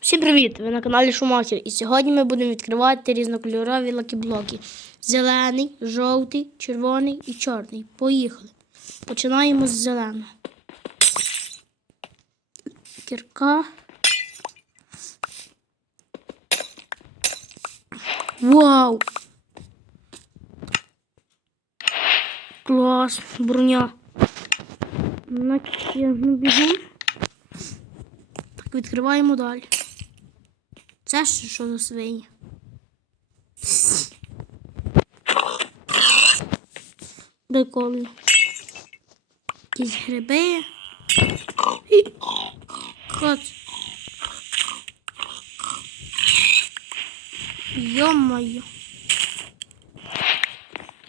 Всім привіт! Ви на каналі Шумахер. І сьогодні ми будемо відкривати різнокольорові лакіблоки. Зелений, жовтий, червоний і чорний. Поїхали. Починаємо з зеленого. Кірка. Вау! Клас, броня. Накину бігом. Так, відкриваємо далі. Це що за свині? Прикольно. Якісь гриби. Це? Йо-моє.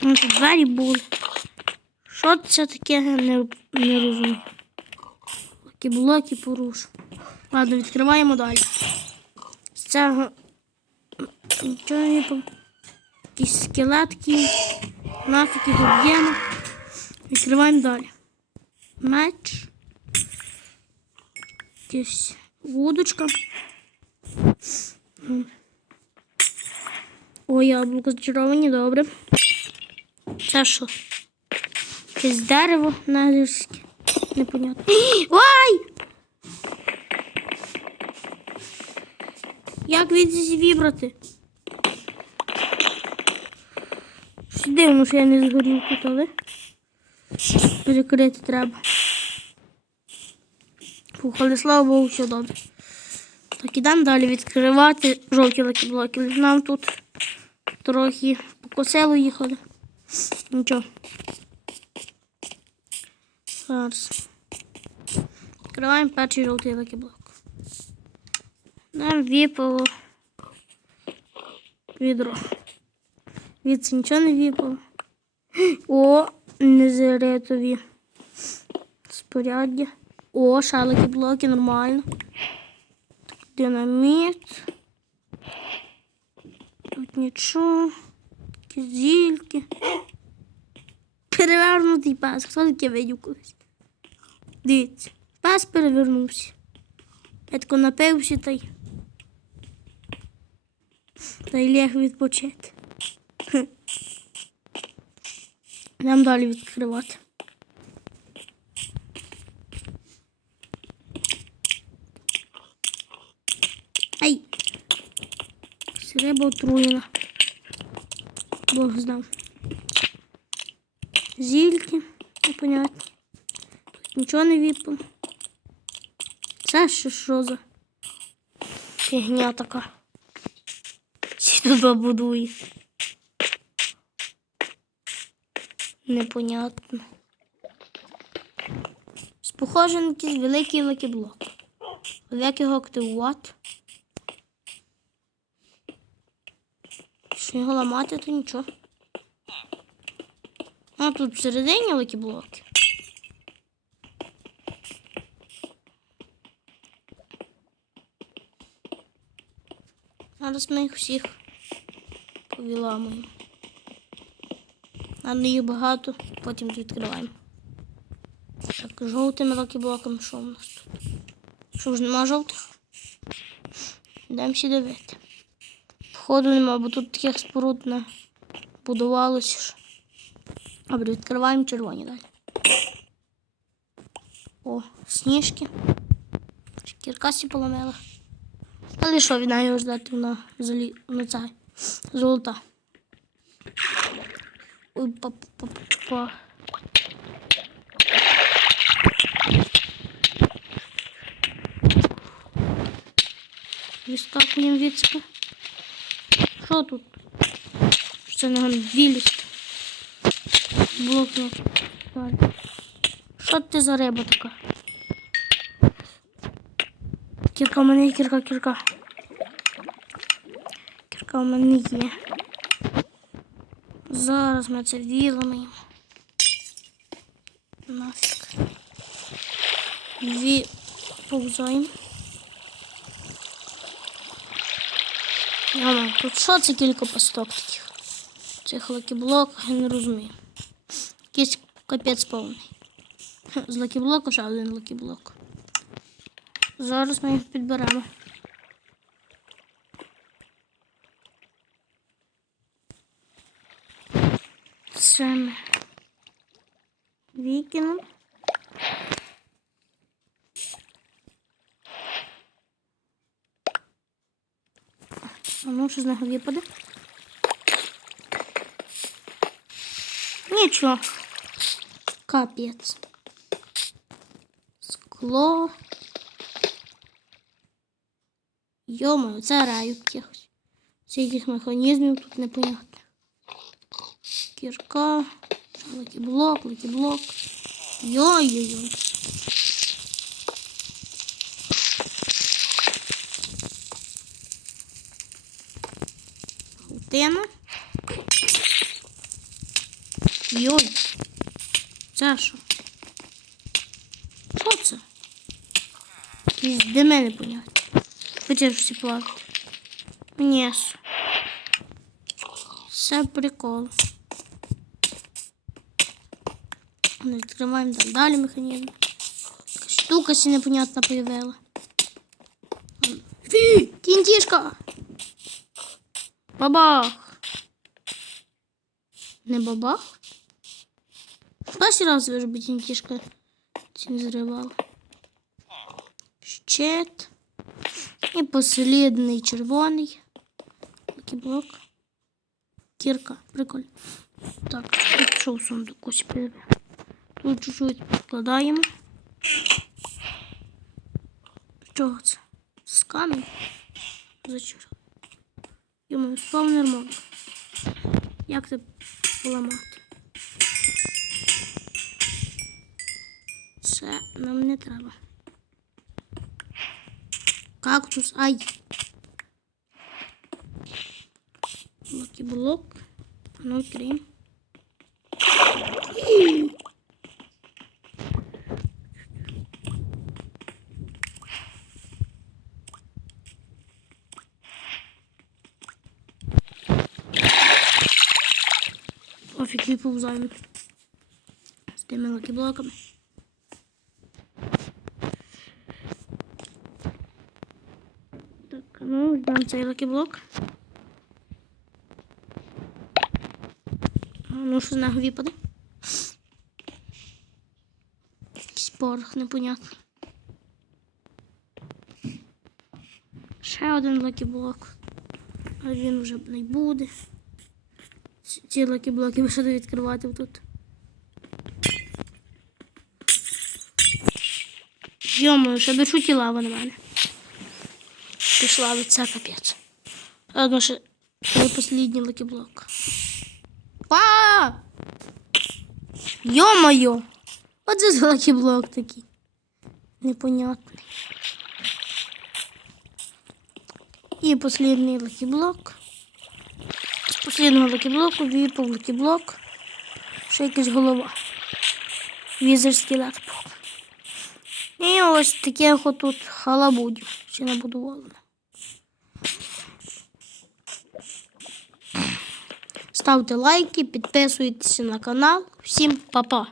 Ну, тут двері були. Що це таке, не, не розумію. Такі блоки порушу. Ладно, відкриваємо далі. Цього нічого не пом... Якісь скелетки. Нафіг їх об'єму. Відкриваємо далі. Меч. Якась вудочка. О, яблуко зачаровані, добре. Це що? Якесь дерево назірське. Непонятно. Ой! Як від вібрати? Щось дивно, що я не згорів тут, але перекрити треба. Фух, але слава Богу, все добре. Так, ідемо далі відкривати жовті лакіблоки. Нам тут трохи по селу їхали. Нічого. Зараз. Відкриваємо перший жовтий лакіблок. Нам випало відро. Від нічого не випало. О, незеретові споряддя. О, шалики блоки, нормально. Динаміт. Тут нічого. Якісь зільки. Перевернутий пес. Хто таке видів колись? Дивіться, пес перевернувся. Я тако напився та й. Та й ліг відпочити. Нам далі відкривати. Ай! Риба отруєна. Бог знав. Зільки, непонятно. Тут нічого не випало. Це ще що за фігня така? Чи тут? Непонятно. Похоже на якийсь великий лакіблок. Як його активувати? Якщо його ламати, то нічого. А тут всередині лакіблоки. Зараз ми їх всіх повіламуємо. Нам їх багато, потім відкриваємо. Так, жовтими лакіблоками що у нас тут? Що ж нема жовтих? Йдемо всі дивити. Входу нема, бо тут таких споруд не будувалося. Добре, відкриваємо червоні далі. О, сніжки. Кірка сі. Але що від неї ждати вона залі... ну, це, золота. Ой, па-па-па-па. Відскакуємо від себе. Тут? Що це не вілість? Блок не. Що ти за риба така? Кірка у кірка, кірка. Кірка у мене є. Зараз ми це віламаємо. Нафіг. Ві... Повзаємо. Ага, тут що це кілька пасток таких? Цих лакіблоках я не розумію. Якийсь капець повний. З лакіблоку ще один лакіблок. Зараз ми їх підберемо. Це ми. А ну, що з нього випаде? Нічого. Капець. Скло. Йомаю, це рай якихось. Всяких механізмів тут непонятно. Кірка. Лакіблок, лакіблок. Йой-йой-йой. Паутина. Йой. Це що? Що це? Якісь дими непонятні. Хоча ж всі плавати. Ні. Це прикол. Ну, Відкриваємо там далі механізм. Штука сі непонятна появила. Фі, Тінтішка! Бабах! Не бабах? Перший раз вижу, бо тінтішка не зривала. Щит. І послідний червоний. Такий блок. Кірка. Прикольно. Так, що в сундуку ось перебив. Тут чуть-чуть підкладаємо. Що це? Скамінь? Зачем? Йому спавнер мод. Як це поламати? Це нам не треба. Кактус, ай. Блоки блок. Ну, відкриємо. Офіг не повзаємо. З тими лакіблоками. Так, ну, дам цей лакіблок. Ну, що з нього випаде? Порох непонятний. Ще один лакіблок. А він вже не буде. Ці- лакіблоки ви що відкривати тут. Йому, ще дочуті лава на мене. Пішла від це капець. Ладно, ще цей послідній лакіблок. Па! Йо-моє! Оце за лакіблок такий. Непонятний. І послідний лакіблок. Послідного лакіблоку випав лакіблок. Ще якась голова. Візерський летпок. І ось таке тут халабудів. Ще не будували. Ставте лайки, підписуйтесь на канал. Всім па-па!